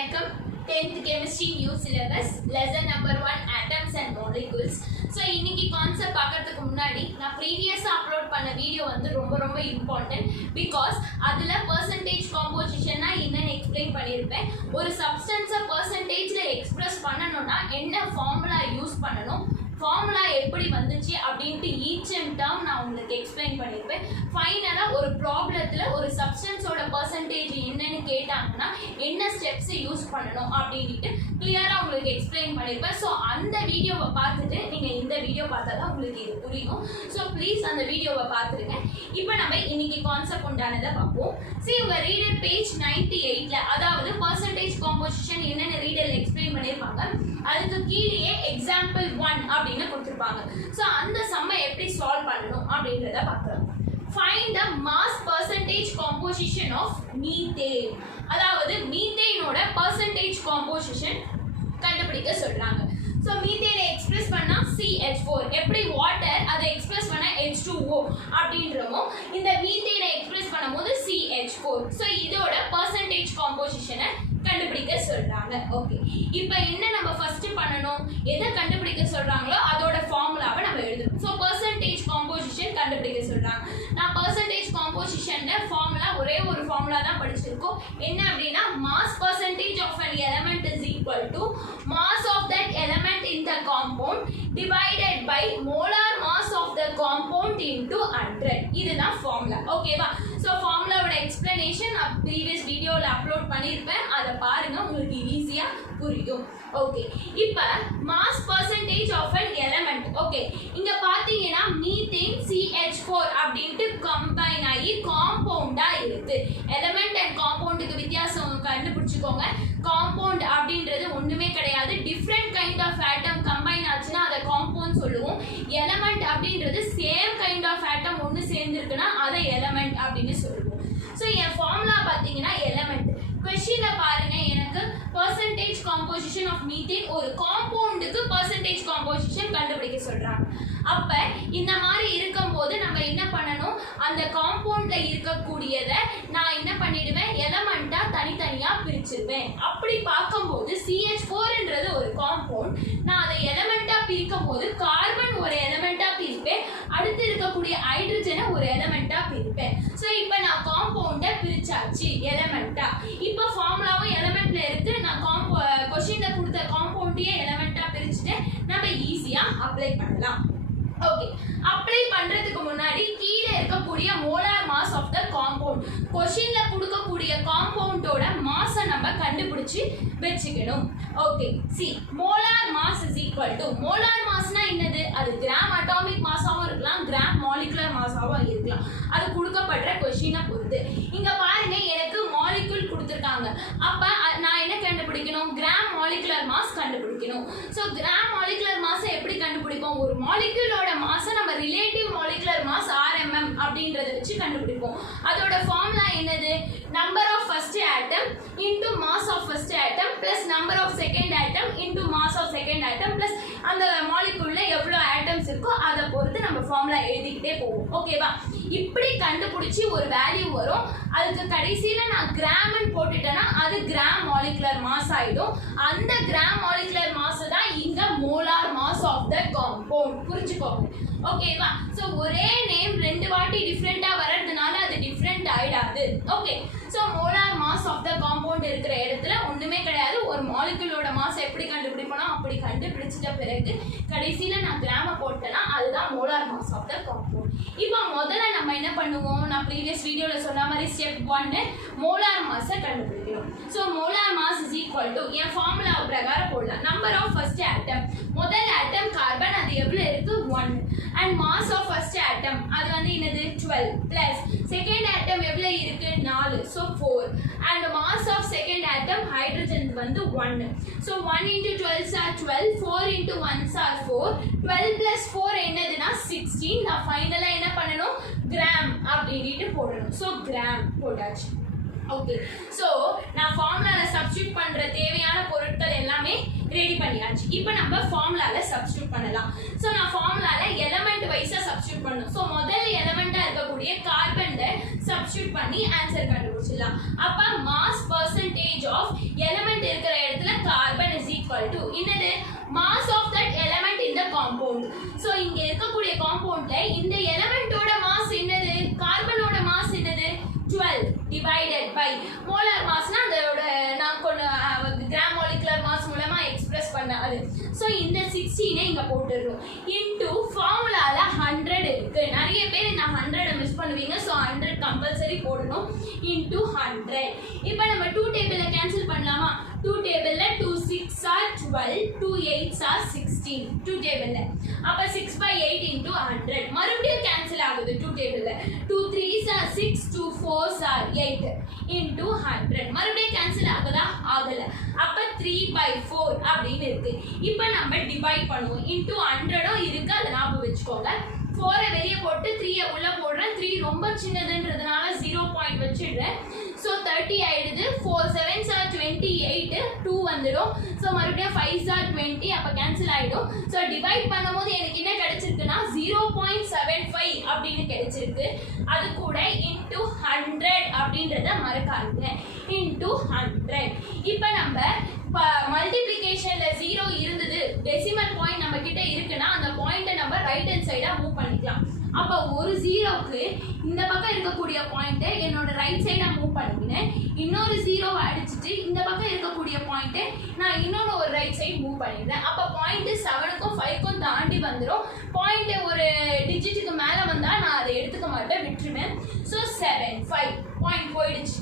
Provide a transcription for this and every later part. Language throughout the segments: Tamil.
வணக்கம் 10th chemistry new syllabus lesson number 1 atoms and molecules. So இன்னைக்கு கான்செப்ட் பார்க்கிறதுக்கு முன்னாடி நான் ப்ரீவியஸா அப்லோட் பண்ண வீடியோ வந்து ரொம்ப இம்பார்ட்டன்ட் பிகாஸ் அதுல பெர்சன்டேஜ் காம்போசிஷன்னா என்னன்னு எக்ஸ்பிளைன் பண்ணியிருப்பேன். ஒரு சப்ஸ்டன்ஸை பெர்சன்டேஜ்ல எக்ஸ்பிரஸ் பண்ணணும்னா என்ன ஃபார்முலா யூஸ் பண்ணணும், ஃபார்முலா எப்படி வந்துச்சு அப்படின்ட்டு ஈச் அண்ட் டேர்ம் நான் உங்களுக்கு எக்ஸ்பிளைன் பண்ணியிருப்பேன். ஃபைனலாக ஒரு ப்ராப்ளத்தில் ஒரு சப்ஸ்டன்ஸோட பர்சன்டேஜ் என்னன்னு கேட்டாங்கன்னா என்ன ஸ்டெப்ஸை யூஸ் பண்ணணும் அப்படின்ட்டு கிளியராக உங்களுக்கு எக்ஸ்பிளைன் பண்ணியிருப்பேன். ஸோ அந்த வீடியோவை பார்த்துட்டு நீங்கள் இந்த வீடியோ பார்த்தா தான் உங்களுக்கு இது புரியும். ஸோ ப்ளீஸ் அந்த வீடியோவை பார்த்துருங்க. இப்போ நம்ம இன்னைக்கு கான்செப்ட் உண்டானதை பார்ப்போம். சரி, உங்கள் ரீடர் பேஜ் 98ல அதாவது பர்சன்டேஜ் காம்போசிஷன் என்னென்ன ரீடரில் எக்ஸ்பிளைன் பண்ணியிருப்பாங்க. அதுக்கு கீழே எக்ஸாம்பிள் 1 அப்படின்னு கொடுத்துருப்பாங்க. ஸோ அந்த சம்மை எப்படி சால்வ் பண்ணணும் அப்படின்றத பார்க்கலாம். Find the mass percentage composition of methane. அதாவது மீத்தேனோட பர்சன்டேஜ் காம்போசிஷன் கண்டுபிடிக்க சொல்றாங்க. ஸோ மீத்தேனை எக்ஸ்பிரஸ் பண்ணா CH4, எப்படி வாட்டர் அதை எக்ஸ்பிரஸ் பண்ணா H2O அப்படின்றமோ இந்த மீத்தேனை எக்ஸ்பிரஸ் பண்ணும்போது CH4. ஸோ இதோட பர்சன்டேஜ் காம்போசிஷனை கண்டுபிடிக்க சொல்றாங்க. ஓகே, இப்போ என்ன நம்ம ஃபர்ஸ்ட் பண்ணணும், எதை கண்டுபிடிக்க சொல்றாங்களோ அதோட ஃபார்முலாவை நம்ம எழுதணும். ஸோ பர்சன்டேஜ் காம்போசிஷன் கண்டுபிடிக்க சொல்றாங்க. நான் பர்சன்டேஜ் காம்போசிஷன்ல ஃபார்முலா ஒரே ஒரு ஃபார்முலா தான் படிச்சிருக்கோம். என்ன அப்படின்னா mass percentage of an element is equal to mass of that element in the compound divided by molar mass of the compound into 100. இதுதான் ஃபார்முலா. ஓகேவா? ஸோ ஃபார்முலாவோட எக்ஸ்பிளனேஷன் நான் ப்ரீவியஸ் வீடியோவில் அப்லோட் பண்ணியிருப்பேன். அதை பாருங்க, உங்களுக்கு ஈஸியாக புரியும். ஓகே, இப்போ mass percentage of an element. Okay, இங்கே பார்த்தீங்கன்னா மீத்தேன் CH4 அப்படின்ட்டு கம்பைன் ஆகி காம்பவுண்டாக இருக்கு. எலமெண்ட் அண்ட் காம்பவுண்டுக்கு வித்தியாசம் கண்டுபிடிச்சிக்கோங்க. காம்பவுண்ட் அப்படின்றது ஒன்றுமே கிடையாது, different kind of atom combine ஆச்சுன்னா அதை காம்பவுண்ட் சொல்லுவோம். எலமெண்ட் அப்படின்றது சேம் கைண்ட் ஆஃப் ஆட்டம் ஒன்று சேர்ந்துருக்குன்னா அதை எலமெண்ட் அப்படின்னு சொல்லுவோம். ஸோ என் ஃபார்முலா பார்த்தீங்கன்னா எலமெண்ட். கொஸ்டினை பாருங்க, எனக்கு பர்சன்டேஜ் காம்போசிஷன் ஆஃப் மீத்தேன் ஒரு காம்பவுண்டுக்கு பர்சன்டேஜ் காம்போசிஷன் கண்டுபிடிக்க சொல்றாங்க. அப்ப இந்த மாதிரி இருக்கும்போது நம்ம என்ன பண்ணணும், அந்த காம்பவுண்ட்ல இருக்கக்கூடியதை நான் என்ன பண்ணிடுவேன், எலமெண்டா தனித்தனியா பிரிச்சிருவேன். அப்படி பார்க்கும்போது CH4ன்றது ஒரு காம்பவுண்ட், நான் அதை எலமெண்டா பிரிக்கும் போது கார்பன் ஒரு எலமெண்டா பிரிப்பேன், அடுத்து இருக்கக்கூடிய ஹைட்ரஜனை ஒரு எலமெண்டா பிரிப்பேன். ஸோ இப்போ நான் காம்பவுண்டை பிரிச்சாச்சு எலமெண்டா. இப்போ ஃபார்முலாவும் எலமெண்ட்ல இருக்கு, நான் கொஸ்டின்ல கொடுத்த காம்பவுண்டையே எலமெண்டா பிரிச்சுட்டு நம்ம ஈஸியா அப்ளை பண்ணலாம். ஓகே, அப்ளை பண்றதுக்கு முன்னாடி கீழே இருக்கக்கூடிய molar mass of the compound, கொஸ்டின்ல கொடுக்கக்கூடிய காம்பவுண்டோட மாஸை நம்ம கண்டுபிடிச்சு வச்சுக்கணும். Okay, C molar mass is equal to, molar மாஸ்னா என்னது, அது கிராம் அட்டாமிக் மாஸாவும் இருக்கலாம், கிராம் மாலிகுலர் மாஸாவும் இருக்கலாம். அது கொடுக்கப்படுற கொஸ்டினை பொறுத்து. இங்க பாருங்க, எனக்கு மாலிகுல் கொடுத்துருக்காங்க. அப்ப நான் என்ன கண்டுபிடிக்கணும், கிராம் மாலிகுலர் மாஸ் கண்டுபிடிக்கணும். ஸோ கிராம் மாலிகுலர் மாஸை எப்படி கண்டுபிடிப்போம், ஒரு மாலிகுலோட மாஸை நம்ம ரிலேட்டிவ் மாலிகுலர் மாஸ் RMM அப்படின்றத வச்சு கண்டுபிடிப்போம். அதோட ஃபார்முலா என்னது, number of first atom into mass of first atom plus number of second atom into mass of second atom plus அந்த மாலிகுல்ல எவ்வளோ ஆட்டம்ஸ் இருக்கோ அதை பொறுத்து நம்ம ஃபார்முலா எழுதிக்கிட்டே போவோம். ஓகேவா? இப்படி கண்டுபிடிச்சி ஒரு வேல்யூ வரும், அதுக்கு கடைசியில நான் கிராம்னு போட்டுட்டேன்னா அது கிராம் மாலிகுலர் மாஸ் ஆயிடும். அந்த கிராம் மாலிகுலர் மாஸ் தான் இங்க molar mass of the compound. புரிஞ்சுக்கோங்க. ஓகேவா? ஸோ ஒரே நேம் ரெண்டு வாட்டி டிஃப்ரெண்டா வர்றதுனால அது டிஃப்ரெண்ட் ஆயிடாது. Okay, so molar mass of the compound இருக்கிற இடத்துல ஒண்ணுமே கிடையாது. ஒரு மாலிகுலோட மாஸ் எப்படி கண்டுபிடிப்போனா அப்படி கண்டுபிடிச்சிட்ட பிறகு கடைசியில நான் கிராம போட்டேன்னா அதுதான் molar mass of the compound. இப்போ முதல்ல நம்ம என்ன பண்ணுவோம், நான் ப்ரீவியஸ் வீடியோல சொன்ன மாதிரி ஸ்டெப் 1 மோலார் மாஸை கண்டுபிடிக்கணும். So molar mass is equal to, N formula பிரகாரம் போடலாம், நம்பர் ஆஃப் ஃபர்ஸ்ட் ஆட்டம், முதல் ஆட்டம் கார்பன், அது எவ்வளவு இருக்கு 1, அண்ட் மாஸ் ஆஃப் ஃபர்ஸ்ட் ஆட்டம் அது வந்து என்னது 12 பிளஸ் செகண்ட் ஆட்டம் எவ்வளவு இருக்கு 4, so 4, and mass of second atom hydrogen வந்து 1. So 1 into 12 are 12, 4 into 1 are 4, 12 plus 4 என்னதுன்னா 16. நான் ஃபைனலாக என்ன பண்ணணும், கிராம் அப்படின்ட்டு போடணும். ஸோ கிராம் போட்டாச்சு. ஓகே, ஸோ நான் ஃபார்முலால சப்ஸ்டியூட் பண்ற தேவையான பொருட்கள் எல்லாமே ரெடி பண்ணியாச்சு. இப்போ நம்ம ஃபார்முலால சப்ஸ்டியூட் பண்ணலாம். ஸோ நான் ஃபார்முலால எலமெண்ட் வைஸா சப்ஸ்டியூட் பண்ணணும். ஸோ முதல் எலமெண்டா இருக்கக்கூடிய கார்பன்ல சப்ஸ்டியூட் பண்ணி ஆன்சர் கண்டுபிடிச்சிடலாம். அப்ப மாஸ் பர்சன்டேஜ் ஆஃப் எலமெண்ட் என்னது mass of that element in the compound. So இங்க இருக்கக்கூடிய காம்பவுண்ட்ல இந்த எலிமெண்டோட மாஸ் என்னது, கார்பனோட மாஸ் என்னது 12 divided by மோலார் மாஸ்னா அதோட நான் கிராம் மாலிகுலர் மாஸ் மூலமா எக்ஸ்பிரஸ் பண்ண அது. ஸோ இந்த 16 இங்க போட்டுடுறோம் இன்டு ஃபார்முலால 100 இருக்கு. நிறைய பேர் இந்த 100 மிஸ் பண்ணுவீங்க. ஸோ 100 கம்பல்சரி போடணும் இன்டு 100. இப்போ நம்ம 2 டேபிள்ல கேன்சல் பண்ணலாமா? 2 டேபிள்ல 2 6 are 12, 2 8 are 16. 2 டேபிள்ல அப்ப 6/8 into 100 மறுபடியும் கேன்சல் ஆகுது. 2 டேபிள்ல 2 3s are 6, 2 4s are 8 into 100 மறுபடியும் கேன்சல் ஆகுதா? ஆகல. அப்ப 3/4 அப்படின்னு இருக்கு. இப்போ நம்ம டிவைட் பண்ணுவோம். into 100 இருக்கு, அதை ஞாபகம் வச்சுக்கோங்க. 4 வெளியே போட்டு 3 உள்ள போடுறேன். 3 ரொம்ப சின்னதுன்றதுனால 0 பாயிண்ட் வச்சிடுறேன். ஸோ 30 ஆயிடுது. 4 7s are 28, 2 வந்துடும். ஸோ மறுபடியும் 5s are 20, அப்போ கேன்சல் ஆயிடும். ஸோ டிவைட் பண்ணும்போது எனக்கு என்ன கிடைச்சிருக்குன்னா 0.75 அப்படின்னு கிடைச்சிருக்கு. அது கூட இன்டூ 100 அப்படின்றத மறக்காதுங்க. இன்டூ 100. இப்போ நம்ம மல்டிப்ளிகேஷன்ல 0 இருந்தது, டெசிமல் பாயிண்ட் நம்ம கிட்ட இருக்குன்னா அந்த பாயிண்ட்டை நம்ம ரைட் ஹேண்ட் சைடா மூவ் பண்ணிக்கலாம். அப்போ ஒரு 0க்கு இந்த பக்கம் இருக்கக்கூடிய பாயிண்ட்டை என்னோட ரைட் சைடா மூவ் பண்ணிக்கினேன். இன்னொரு 0 அடிச்சுட்டு இந்த பக்கம் இருக்கக்கூடிய பாயிண்ட்டை நான் இன்னொரு ஒரு ரைட் சைடு மூவ் பண்ணிடுறேன். அப்போ பாயிண்ட் 7க்கும் 5க்கும் தாண்டி வந்துடும். பாயிண்ட் ஒரு டிஜிட்டுக்கு மேலே வந்தால் நான் அதை எடுத்துக்க மாட்டேன், விட்டுருவேன். ஸோ 7 5 பாயிண்ட் போயிடுச்சு.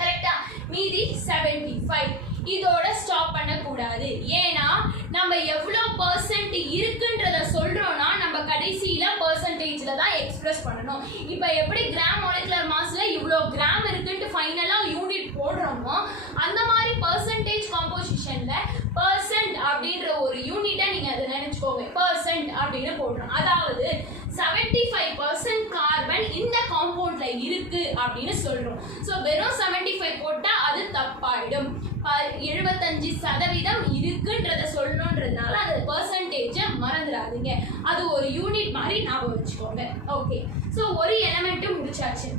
கரெக்டா? மீதி 75. இதோட ஸ்டாப் பண்ணக்கூடாது. ஏன்னா நம்ம எவ்வளோ பர்சன்ட் இருக்குன்றத சொல்றோம்னா நம்ம கடைசியில பர்சன்டேஜ்ல தான் எக்ஸ்பிரஸ் பண்ணணும். இப்போ எப்படி கிராம் மாலிகுலர் மாஸ்ல இவ்வளோ கிராம் இருக்குன்ட்டு ஃபைனலா யூனிட் போடுறோமோ அந்த மாதிரி பர்சன்டேஜ் காம்போசிஷன்ல பர்சன்ட் அப்படின்ற ஒரு யூனிட்டை நீங்க அதை நினைச்சுக்கோங்க. பர்சன்ட் அப்படின்னு போடுறோம். அதாவது 75% கார்பன் இந்த காம்பவுண்ட்ல இருக்கு அப்படின்னு சொல்றோம். ஸோ வெறும் 75 போட்டா அது தப்பாயிடும். 75% இருக்குன்றத சொல்லணுன்றதுனால அது பர்சன்டேஜை மறந்துடாதீங்க. அது ஒரு யூனிட் மாதிரி ஞாபகம் வச்சுக்கோங்க. ஓகே, ஸோ ஒரு எலிமெண்ட்டும் முடிச்சாச்சு.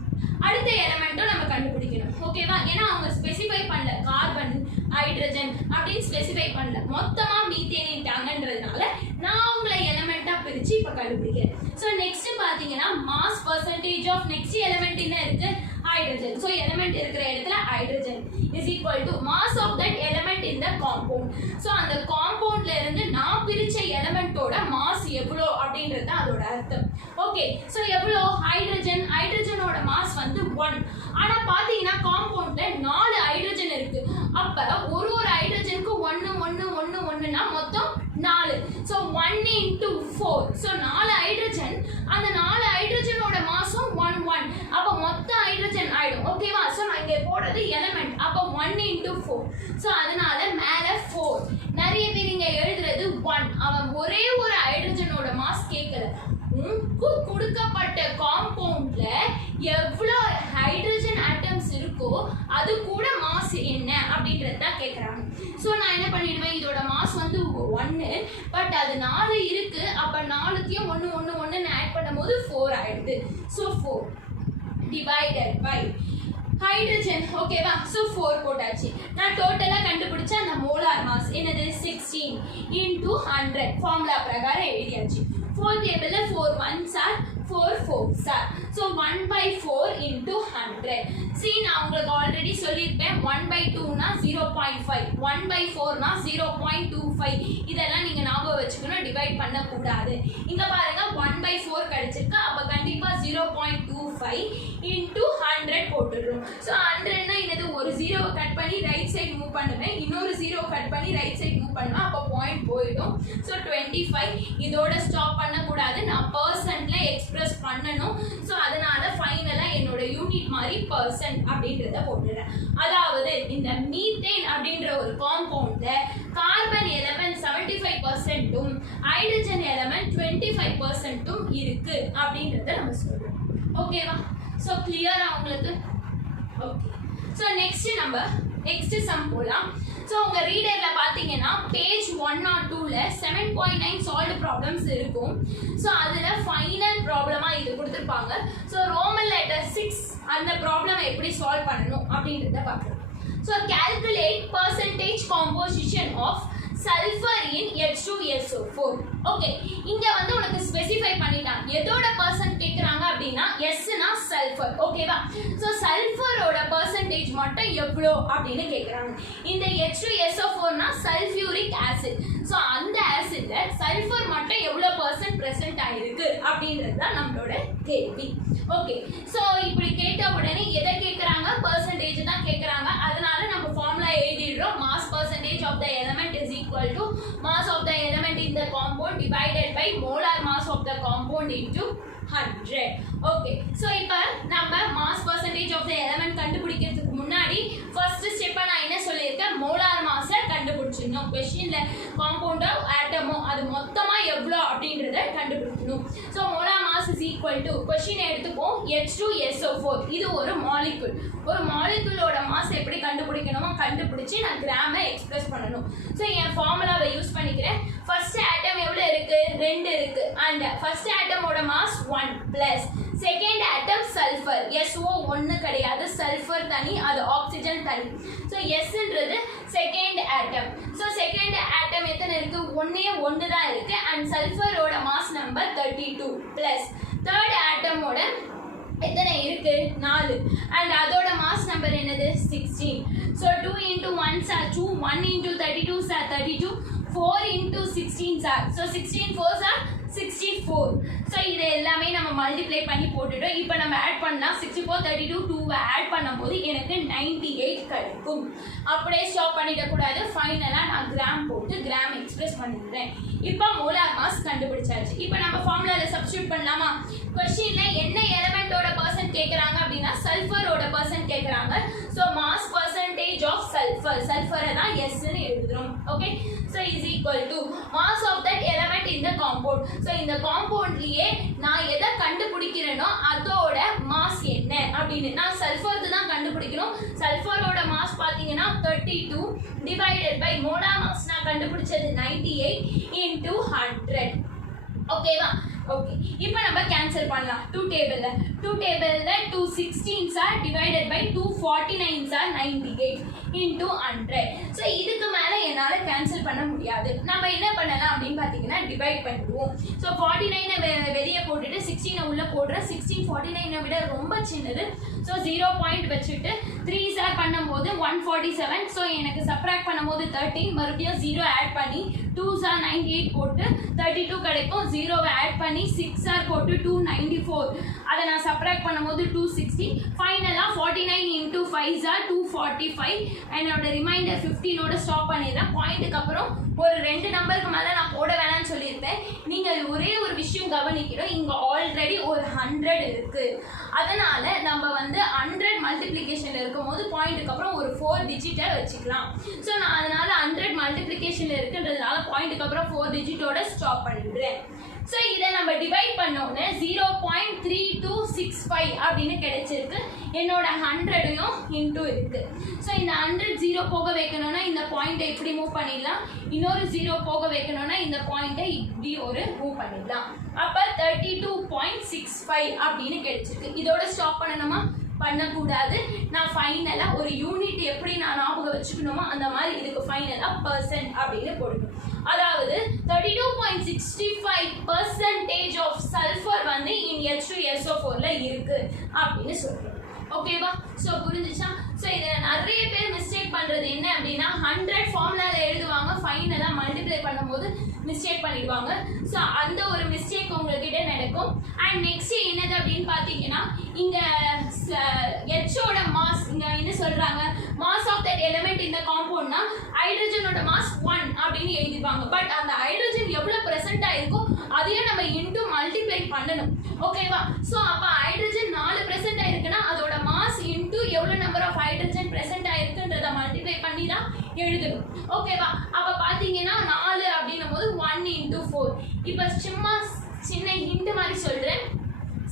அடுத்த எலிமெண்ட்டும் நம்ம கண்டுபிடிக்கணும். ஓகேவா? ஏன்னா அவங்க ஸ்பெசிஃபை பண்ணல கார்பன் ஹைட்ரஜன் அப்படின்னு ஸ்பெசிஃபை பண்ணல, மொத்தமா மீத்தேனிட்டாங்கன்றதுனால நான் உங்களை எலிமெண்டா பிரிச்சு இப்ப கண்டுபிடிக்கிறேன். ஸோ நெக்ஸ்ட் பாத்தீங்கன்னா mass percentage of next element என்ன இருக்கு? hydrogen. So element இருக்கிற இடத்துல hydrogen is equal to mass of that element in the compound. So அந்த compoundல இருந்து நான் பிரிச்ச elementோட mass எவ்வளோ அப்படின்றது அதோட அர்த்தம். ஓகே, so எவ்வளோ? ஹைட்ரஜனோட mass வந்து 1. ஆனா பாத்தீங்கன்னா காம்பவுண்ட்ல 4 ஹைட்ரஜன் இருக்கு. அப்ப ஒரு ஹைட்ரஜனுக்கு 1 1 1 1னா மொத்தம் 4. So 1 into 4. So 4 ஹைட்ரஜன், அந்த 4 ஹைட்ரஜனோட மாஸும் 1 1. அப்ப மொத்த ஹைட்ரஜன் ஆயிடும். ஓகேவா? சோ நான் இங்க போடுறது எலிமெண்ட். அப்ப 1 into 4. சோ அதனால மேல 4. நிறைய பேர் இங்க எழுதுறது 1. அவன் ஒரே ஒரு ஹைட்ரஜனோட மாஸ் கேட்கல. உங்களுக்கு கொடுக்கப்பட்ட காம்பவுண்ட்ல எவ்வளவு ஹைட்ரஜன் ஆட்டம்ஸ் இருக்கோ அது கூட மாஸ் என்ன அப்படின்றது தான் கேட்கறாங்க. ஸோ நான் என்ன பண்ணிடுவேன், இதோட மாஸ் வந்து 1, பட் அது 4 இருக்கு. அப்ப 4த்தையும் 1 1 1ன்னு ஆட் பண்ணும்போது 4 ஆயிடுது. So 4 divided by hydrogen. ஓகேவா? ஸோ 4 போட்டாச்சு. நான் டோட்டலாக கண்டுபிடிச்ச அந்த மோலார் மாஸ் என்னது 16 into 100 ஃபார்முலா பிரகாரம் எழுதியாச்சு. 4 டேபிளில் 4 1s are 4 4s are. So 1/4 into 100. See, நான் உங்களுக்கு ஆல்ரெடி சொல்லியிருப்பேன் 1/2னா 0.5, 1/4னா 0.25. இதெல்லாம் நீங்க ஞாபகம் வச்சுக்கணும், டிவைட் பண்ணக்கூடாது. இங்க பாருங்க 1/4 கிடைச்சிருக்கு. அப்ப கண்டிப்பா 0.25 into 100 போட்டுடுறோம். ஸோ 100னா என்னது, ஒரு 0 கட் பண்ணி ரைட் சைடு மூவ் பண்ணுவேன், இன்னொரு 0 கட் பண்ணி ரைட் சைடு மூவ் பண்ணுவேன். அப்போ பாயிண்ட் போயிடும். ஸோ 25. இதோட ஸ்டாப் பண்ணக்கூடாது, நான் பர்சன்ட்ல எக்ஸ்பிரஸ் பண்ணணும். ஸோ அதனால ஃபைனலா என்னோட யூனிட் மாதிரி பர்சன்ட் அப்படின்றத போட்டுடுறேன். அதாவது இந்த மீத்தேன் அப்படின்ற ஒரு காம்பவுண்ட்ல கார்பன் எலிமெண்ட் 75%ம் ஹைட்ரஜன் எலிமெண்ட் 25%ம் இருக்கு அப்படின்றத நம்ம சொல்றோம். ஓகேவா? ஸோ கிளியரா உங்களுக்கு? ஓகே, ஸோ நெக்ஸ்ட் சம் போலாம். ஸோ உங்கள் ரீடரில் பார்த்தீங்கன்னா பேஜ் 1 or 2ல 7.9 சால்வ்டு ப்ராப்ளம்ஸ் இருக்கும். ஸோ அதில் ஃபைனல் ப்ராப்ளமாக இது கொடுத்துருப்பாங்க. ஸோ ரோமன் லெட்டர் 6 அந்த ப்ராப்ளம் எப்படி சால்வ் பண்ணணும் அப்படின்றத பார்க்கலாம். So calculate percentage composition of sulphur in H2SO4. Okay, இங்க வந்து உனக்கு ஸ்பெசிஃபை பண்ணிட்டான் எதோட பர்சன்ட் கேக்குறாங்க அப்படின்னா எஸ்னா சல்ஃபர். ஓகேவா? சோ சல்ஃபரோட பர்சன்டேஜ் மட்டும் எவ்வளோ அப்படின்னு கேக்குறாங்க. இந்த H2SO4னா சல்ஃபியூரிக் ஆசிட். சோ அந்த ஆசிட்ல சல்ஃபர் மட்டும் எவ்வளவு பர்சன்ட் பிரசன்ட் ஆயிருக்கு அப்படின்றது தான் நம்மளோட கேள்வி. ஓகே, சோ இப்படி கேட்ட உடனே எதை கேக்குறாங்க? பர்சன்டேஜ் தான் கேக்குறாங்க. அதனால நம்ம formula எழுதிடுறோம். mass percentage of the element is equal to mass of the element in the compound divided by molar mass of the compound into 100. Okay, so இப்போ நம்ம mass percentage of the element கண்டுபிடிக்கிறதுக்கு முன்னாடி ஃபர்ஸ்ட் ஸ்டெப்பா நான் என்ன சொல்லியிருக்கேன்? மோலார் மாஸை கண்டுபிடிச்சிடணும். கொஸ்டின்ல காம்பவுண்டோ ஆட்டமோ அது மொத்தமா எவ்வளோ அப்படின்றத கண்டுபிடிக்கணும். So molar mass is equal to question எடுத்துப்போம் H2SO4. இது ஒரு மாலிகுல். ஒரு மாலிகுலோட மாஸ் எப்படி கண்டுபிடிக்கணுமோ கண்டுபிடிச்சு நான் கிராமை எக்ஸ்பிரஸ் பண்ணணும். ஸோ என் ஃபார்முலாவை யூஸ் பண்ணிக்கிறேன். ஃபர்ஸ்ட் ஆட்டம் எவ்வளோ இருக்கு? 2 இருக்கு. அண்ட் ஃபர்ஸ்ட் ஆட்டமோட mass 1 plus second atom sulphur. SO ஒன்று கிடையாது, சல்ஃபர் தனி, அது ஆக்சிஜன் தனி. ஸோ Sன்றது second atom. So second atom எத்தனை இருக்கு? ஒன்று தான் இருக்கு. அண்ட் சல்ஃபரோட மாஸ் நம்பர் 32 பிளஸ் தேர்ட் ஆட்டமோட எத்தனை இருக்கு? 4. அண்ட் அதோட மாஸ் நம்பர் என்னது? 16. So 2 into 1 are 2, 1 into 32 are 32, 4 into 16 are, so 16 4s are 64. So இது எல்லாமே நம்ம மல்டிப்ளை பண்ணி போட்டுட்டோம். இப்போ நம்ம ஆட் பண்ணலாம். 64 32 2 ஆட் பண்ணும்போது எனக்கு 98 கிடைக்கும். அப்படியே ஸ்டாப் பண்ணிடக்கூடாது. ஃபைனலாக நான் கிராம் போட்டு கிராம் எக்ஸ்பிரஸ் பண்ணிடுறேன். இப்போ மோலார் மாஸ் கண்டுபிடிச்சாச்சு. இப்போ நம்ம ஃபார்முலாவில் சப்ஸ்டியூட் பண்ணலாமா? கொஸ்டின்ல என்ன எலிமெண்டோட பர்சன்ட் கேட்குறாங்க அப்படின்னா சல்ஃபரோட பர்சன்ட் கேட்குறாங்க. So mass percentage of sulphur, சல்ஃபரை தான் எஸ்ன்னு எழுதுறோம். Okay, so is equal to mass of that element in the compound. So இந்த காம்பவுண்ட்லயே நான் எதை கண்டுபிடிக்கிறேனோ அதோட மாஸ் என்ன அப்படின்னு நான் சல்ஃபருக்கு தான் கண்டுபிடிக்கணும். சல்ஃபரோட மாஸ் பார்த்தீங்கன்னா 32 டிவைடட் பை மோலார் மாஸ் நான் கண்டுபிடிச்சது 98 into 100. ஓகேவா? ஓகே, இப்போ நம்ம கேன்சல் பண்ணலாம். 2 டேபிள்ல 2 16s are divided by 2 49s are 98 into 100. So இதுக்கு மேலே என்னால் கேன்சல் பண்ண முடியாது. நம்ம என்ன பண்ணலாம் அப்படின்னு பார்த்தீங்கன்னா டிவைட் பண்ணிடுவோம். ஸோ 49 வெளியே போட்டுட்டு 16 உள்ள போடுறேன். 16 49 விட ரொம்ப சின்னது. ஸோ 0 பாயிண்ட் வச்சுட்டு 3s are பண்ணும்போது 147. ஸோ எனக்கு சப்ராக்ட் பண்ணும்போது 30, மறுபடியும் 0 ஆட் பண்ணி 2s are 98 போட்டு 32 கிடைக்கும். 0வை ஆட் பண்ணி 6 are போட்டு 294. அதை நான் சப்ராக்ட் பண்ணும்போது 260. ஃபைனலாக 49 into 5s are 245. என்னோட ரிமைண்டர் 15ஓட ஸ்டாப் பண்ணிடுறேன். பாயிண்ட்டுக்கு அப்புறம் ஒரு 2 நம்பருக்கு மேலே நான் போட வேணாம்னு சொல்லியிருப்பேன். நீங்கள் ஒரே ஒரு விஷயம் கவனிக்கிறோம், இங்கே ஆல்ரெடி ஒரு 100 இருக்கு. அதனால நம்ம வந்து 100 மல்டிப்ளிகேஷன்ல இருக்கும் போது பாயிண்ட்டுக்கு அப்புறம் ஒரு 4 டிஜிட்டை வச்சுக்கலாம். ஸோ நான் அதனால 100 மல்டிப்ளிகேஷன்ல இருக்குன்றதுனால பாயிண்ட்டுக்கு அப்புறம் 4 டிஜிட்டோட ஸ்டாப் பண்ணிடுறேன். ஸோ இதை நம்ம டிவைட் பண்ணோன்னு 0.3265 அப்படின்னு கிடைச்சிருக்கு. என்னோட 100யும் இன்டூ இருக்கு. ஸோ இந்த 100 0 போக வைக்கணும்னா இந்த பாயிண்ட்டை இப்படி மூவ் பண்ணிடலாம். இன்னொரு 0 போக வைக்கணும்னா இந்த பாயிண்ட்டை இப்படி ஒரு மூவ் பண்ணிடலாம். அப்போ 32.65 அப்படின்னு கிடைச்சிருக்கு. இதோட ஸ்டாப் பண்ணணுமா? பண்ணக்கூடாது. நான் ஃபைனலாக ஒரு யூனிட் எப்படி நான் ஞாபகம் வச்சுக்கணுமோ அந்த மாதிரி இதுக்கு ஃபைனலாக பர்சன்ட் அப்படின்னு போடணும். அதாவது 32.65% ஆஃப் சல்ஃபர் வந்து இன் H2SO4ல இருக்கு அப்படின்னு சொல்றோம். ஓகேவா? ஸோ புரிஞ்சிச்சா? ஸோ இதை நிறைய பேர் மிஸ்டேக் பண்ணுறது என்ன அப்படின்னா 100 ஃபார்முலாவில் எழுதுவாங்க, ஃபைனலாக மல்டிப்ளை பண்ணும்போது மிஸ்டேக் பண்ணிடுவாங்க. ஸோ அந்த ஒரு மிஸ்டேக் உங்ககிட்ட நடக்கும். அண்ட் நெக்ஸ்ட் என்னது அப்படின்னு பார்த்தீங்கன்னா இங்கே Hோட மாஸ் இங்கே என்ன சொல்கிறாங்க? மாஸ் ஆஃப் தட் எலிமெண்ட் இந்த காம்பவுண்ட்னா ஹைட்ரஜனோட மாஸ் 1 அப்படின்னு எழுதிப்பாங்க. பட் அந்த ஹைட்ரஜன் எவ்வளோ ப்ரெசென்ட் ஆயிருக்கோ அதையும் நம்ம இன்டூ மல்டிப்ளை பண்ணணும். ஓகேவா? ஸோ அப்போ ஹைட்ரஜன் 4 ப்ரெசென்ட் ஆயிருக்குன்னா அதோட மாஸ் இன்டூ எவ்வளோ நம்பர் ஆஃப் ஹைட்ரஜன் ப்ரெசென்ட் ஆயிருக்குன்றதை மல்டிப்ளை பண்ணி தான் எழுதணும். ஓகேவா? அப்போ பார்த்தீங்கன்னா 4 அப்படின்னும் போது 1 into 4. இப்போ சும்மா சின்ன ஹிண்ட் மாதிரி சொல்கிறேன்.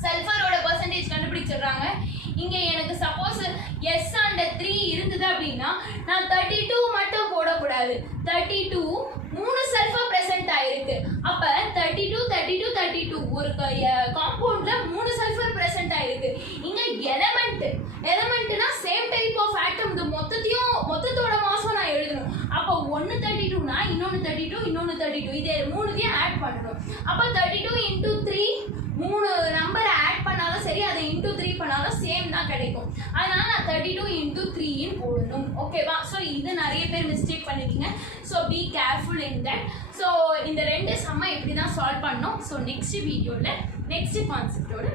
சல்ஃபரோட பர்சன்டேஜ் கண்டுபிடிச்சிடுறாங்க. இங்கே எனக்கு சப்போஸ் எஸ் அண்ட் 3 இருந்தது அப்படின்னா நான் 32 மட்டும் போடக்கூடாது. 32 3 சல்ஃபர் ப்ரெசென்ட் ஆயிருக்கு. அப்போ 32 32 32 ஒரு காம்பவுண்ட்ல 3 சல்ஃபர் ப்ரெசென்ட் ஆயிருக்கு. இங்கே எலமெண்ட்னா சேம் டைப் ஆஃப் ஆட்டம். இது மொத்தத்தோட மாசம் நான் எழுதணும். அப்போ ஒன்று 32னா இன்னொன்று 32 இது மூணுத்தையும் ஆட் பண்ணணும். அப்போ 32 இன்டூ 3 மூணு நம்பரை ஆட் பண்ணாலும் சரி அதை இன்டூ 3 பண்ணாலும் சேம் தான் கிடைக்கும். அதனால நான் 32 இன்டூ 3 போடணும். ஓகேவா? ஸோ இது நிறைய பேர் மிஸ்டேக் பண்ணிக்கிங்க. So be careful in that. So இந்த ரெண்டு சம்மை இப்படி தான் சால்வ் பண்ணோம். ஸோ நெக்ஸ்ட் வீடியோவில் நெக்ஸ்ட் கான்செப்டோட